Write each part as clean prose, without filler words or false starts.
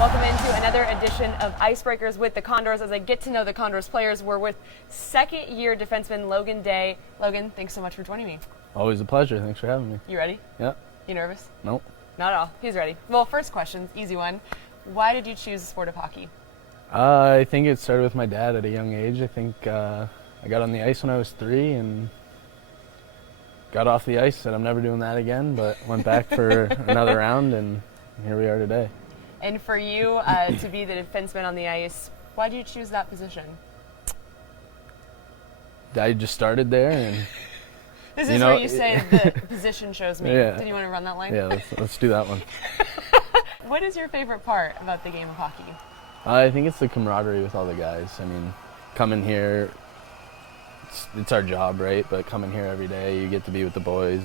Welcome into another edition of Icebreakers with the Condors. As I get to know the Condors players, we're with second-year defenseman Logan Day. Logan, thanks so much for joining me. Always a pleasure. Thanks for having me. You ready? Yeah. You nervous? Nope. Not at all. He's ready. Well, first question, easy one. Why did you choose the sport of hockey? I think it started with my dad at a young age. I think I got on the ice when I was 3 and got off the ice, said I'm never doing that again, but went back for another round, and here we are today. And for you to be the defenseman on the ice, why did you choose that position? I just started there, and this is where you say the position shows me. Yeah. Did you want to run that line? Yeah, let's do that one. What is your favorite part about the game of hockey? I think it's the camaraderie with all the guys. I mean, coming here, it's our job, right? But coming here every day, you get to be with the boys,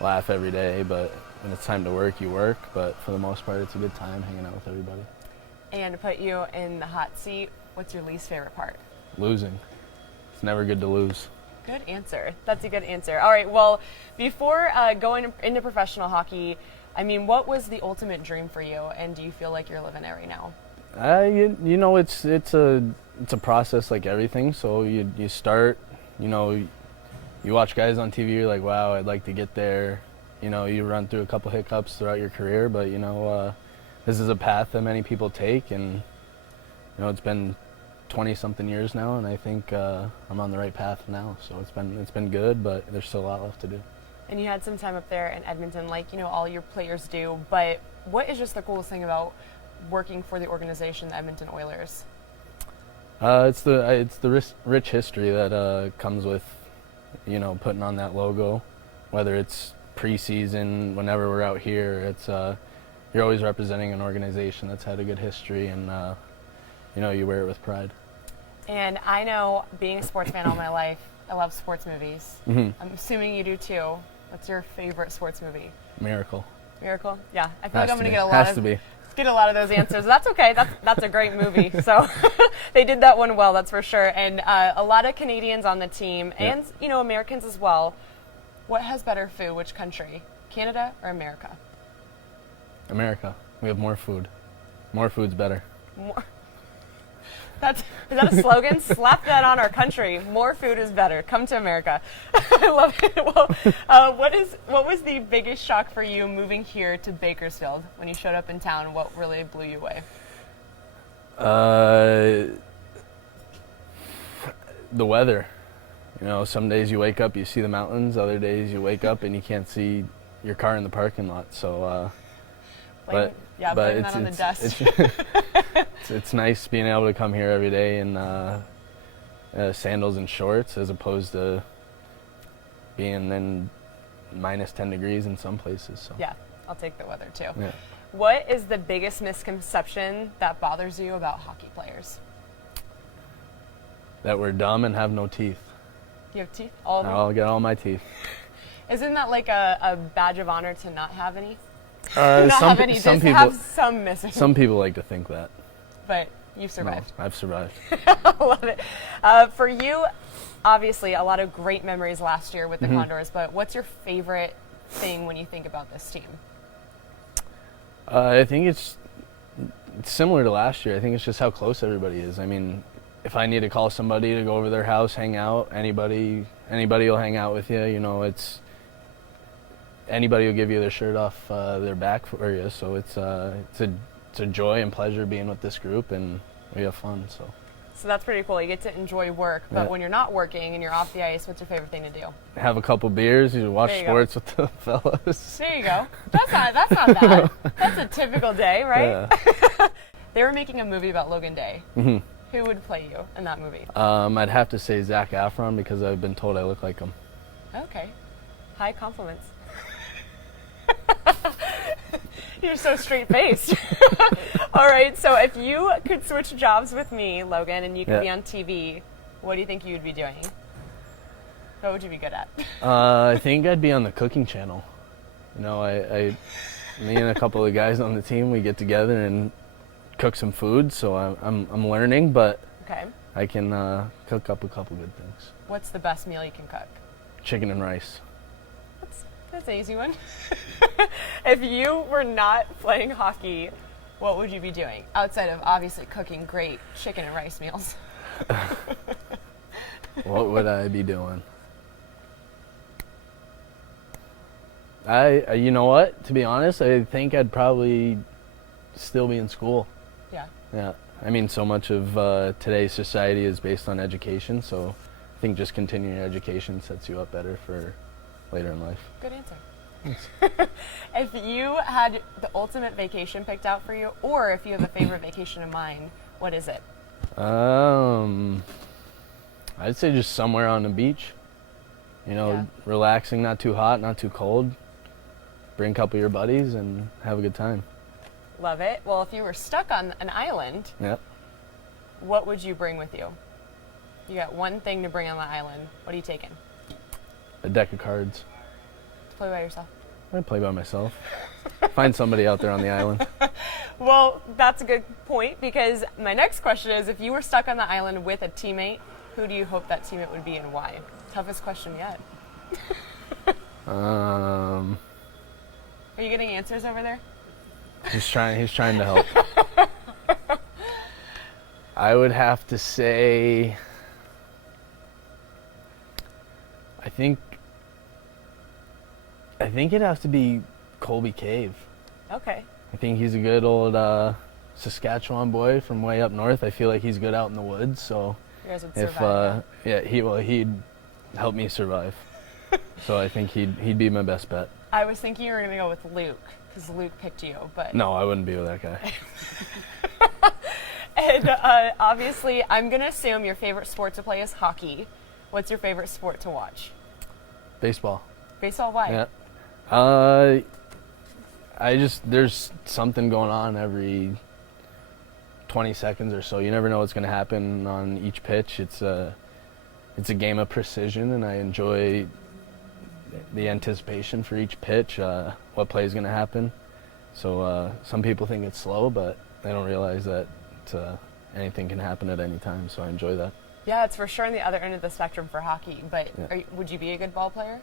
laugh every day, but when it's time to work, you work. But for the most part, it's a good time hanging out with everybody. And to put you in the hot seat, what's your least favorite part? Losing. It's never good to lose. Good answer. That's a good answer. All right, well, before going into professional hockey, I mean, what was the ultimate dream for you, and do you feel like you're living it right now? You know, it's a process like everything. So you start, you know, you watch guys on TV, you're like, wow, I'd like to get there. You know, you run through a couple hiccups throughout your career, but you know, this is a path that many people take, and you know, it's been 20-something years now, and I think I'm on the right path now. So it's been good, but there's still a lot left to do. And you had some time up there in Edmonton, like, you know, all your players do, but what is just the coolest thing about working for the organization, the Edmonton Oilers? It's the rich history that comes with, you know, putting on that logo, whether it's preseason, whenever we're out here, it's you're always representing an organization that's had a good history, and you know, you wear it with pride. And I know, being a sports fan all my life, I love sports movies. Mm-hmm. I'm assuming you do too. What's your favorite sports movie? Miracle. Miracle? Yeah. I feel like I'm going to get a lot of those answers. That's okay. That's a great movie. So they did that one well, that's for sure. And a lot of Canadians on the team, and you know, Americans as well. What has better food? Which country? Canada or America? America. We have more food. More food's better. More. Is that a slogan? Slap that on our country. More food is better. Come to America. I love it. Well, what was the biggest shock for you moving here to Bakersfield when you showed up in town? What really blew you away? The weather. You know, some days you wake up, you see the mountains. Other days you wake up and you can't see your car in the parking lot. So, blame that on the dust. It's nice being able to come here every day in sandals and shorts, as opposed to being in minus 10 degrees in some places. So. Yeah, I'll take the weather too. Yeah. What is the biggest misconception that bothers you about hockey players? That we're dumb and have no teeth. You have teeth? All of them? I'll get all my teeth. Isn't that like a badge of honor to not have any? Some missing. Some people like to think that. But you've survived. No, I've survived. I love it. For you, obviously, a lot of great memories last year with the Condors, but what's your favorite thing when you think about this team? I think it's similar to last year. I think it's just how close everybody is. I mean, if I need to call somebody to go over their house, hang out, anybody will hang out with you. You know, anybody will give you their shirt off their back for you. So it's a joy and pleasure being with this group, and we have fun. So that's pretty cool. You get to enjoy work, but when you're not working and you're off the ice, what's your favorite thing to do? Have a couple beers. You watch sports with the fellas. There you go. That's not bad. That's a typical day, right? Yeah. They were making a movie about Logan Day. Mm-hmm. Who would play you in that movie? I'd have to say Zac Efron, because I've been told I look like him. Okay. High compliments. You're so straight-faced. All right, so if you could switch jobs with me, Logan, and you could be on TV, what do you think you would be doing? What would you be good at? I think I'd be on the cooking channel. You know, me and a couple of guys on the team, we get together and cook some food. So I'm learning, but I can cook up a couple good things. What's the best meal you can cook? Chicken and rice. That's an easy one. If you were not playing hockey, what would you be doing outside of obviously cooking great chicken and rice meals? What would I be doing? You know what? To be honest, I think I'd probably still be in school. Yeah. Yeah. I mean, so much of today's society is based on education, so I think just continuing your education sets you up better for later in life. Good answer. If you had the ultimate vacation picked out for you, or if you have a favorite vacation in mind, what is it? I'd say just somewhere on the beach. You know, Yeah. relaxing, not too hot, not too cold. Bring a couple of your buddies and have a good time. Love it. Well, if you were stuck on an island, Yep. what would you bring with you? You got one thing to bring on the island. What are you taking? A deck of cards. To play by yourself. I'd play by myself. Find somebody out there on the island. Well, that's a good point, because my next question is, if you were stuck on the island with a teammate, who do you hope that teammate would be and why? Toughest question yet. Are you getting answers over there? He's trying to help. I would have to say, I think it'd have to be Colby Cave. Okay. I think he's a good old Saskatchewan boy from way up north. I feel like he's good out in the woods, so You guys would if survive. he'd help me survive. So I think he'd be my best bet. I was thinking you were going to go with Luke, because Luke picked you, but... No, I wouldn't be with that guy. And obviously, I'm going to assume your favorite sport to play is hockey. What's your favorite sport to watch? Baseball. Baseball, why? Yeah. There's something going on every 20 seconds or so. You never know what's going to happen on each pitch. It's a game of precision, and I enjoy the anticipation for each pitch, what play is going to happen. So some people think it's slow, but they don't realize that anything can happen at any time, so I enjoy that. Yeah, it's for sure on the other end of the spectrum for hockey, but Yeah. would you be a good ball player?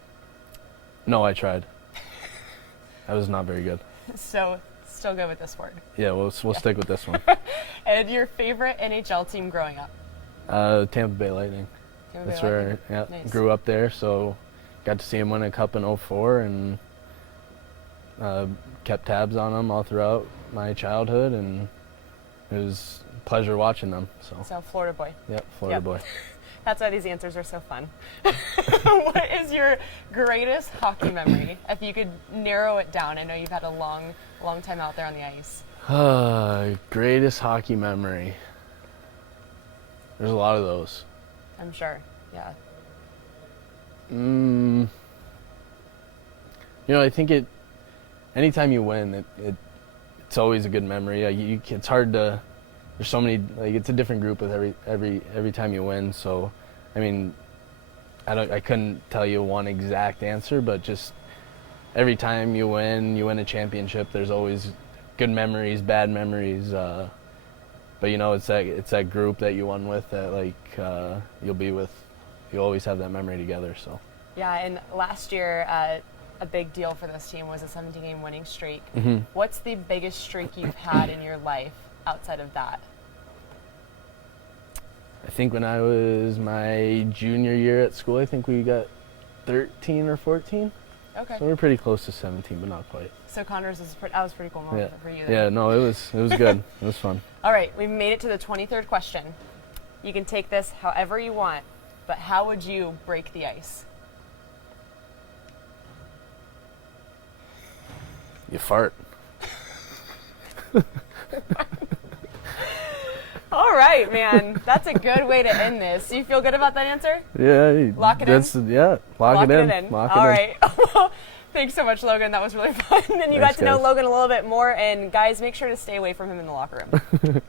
No, I tried. I was not very good. So, still good with this sport. Yeah, we'll stick with this one. And your favorite NHL team growing up? Tampa Bay Lightning. Tampa Bay That's Lightning? where Nice. grew up there, so got to see him win a cup in 04 and kept tabs on them all throughout my childhood, and it was a pleasure watching them. So, Florida boy. Yep, Florida Yep. boy. That's why these answers are so fun. What is your greatest hockey memory? If you could narrow it down, I know you've had a long time out there on the ice. Greatest hockey memory. There's a lot of those. I'm sure, yeah. You know, I think anytime you win, it's always a good memory. It's hard to. There's so many. Like, it's a different group with every time you win. So, I mean, I couldn't tell you one exact answer, but just every time you win a championship. There's always good memories, bad memories. But you know, it's that group that you won with that you'll be with. You'll always have that memory together. So. Yeah, and last year, a big deal for this team was a 17-game winning streak. Mm-hmm. What's the biggest streak you've had in your life outside of that? I think when I was my junior year at school, I think we got 13 or 14. Okay. So we're pretty close to 17, but not quite. So Connors that was a pretty cool moment for you. Then. Yeah, no, it was good. It was fun. All right, we've made it to the 23rd question. You can take this however you want, but how would you break the ice? You fart. All right, man. That's a good way to end this. Do you feel good about that answer? Yeah. Lock it in? Yeah, lock it in. Lock it All in. right. Thanks so much, Logan. That was really fun. And you Thanks, got to know guys. Logan a little bit more. And guys, make sure to stay away from him in the locker room.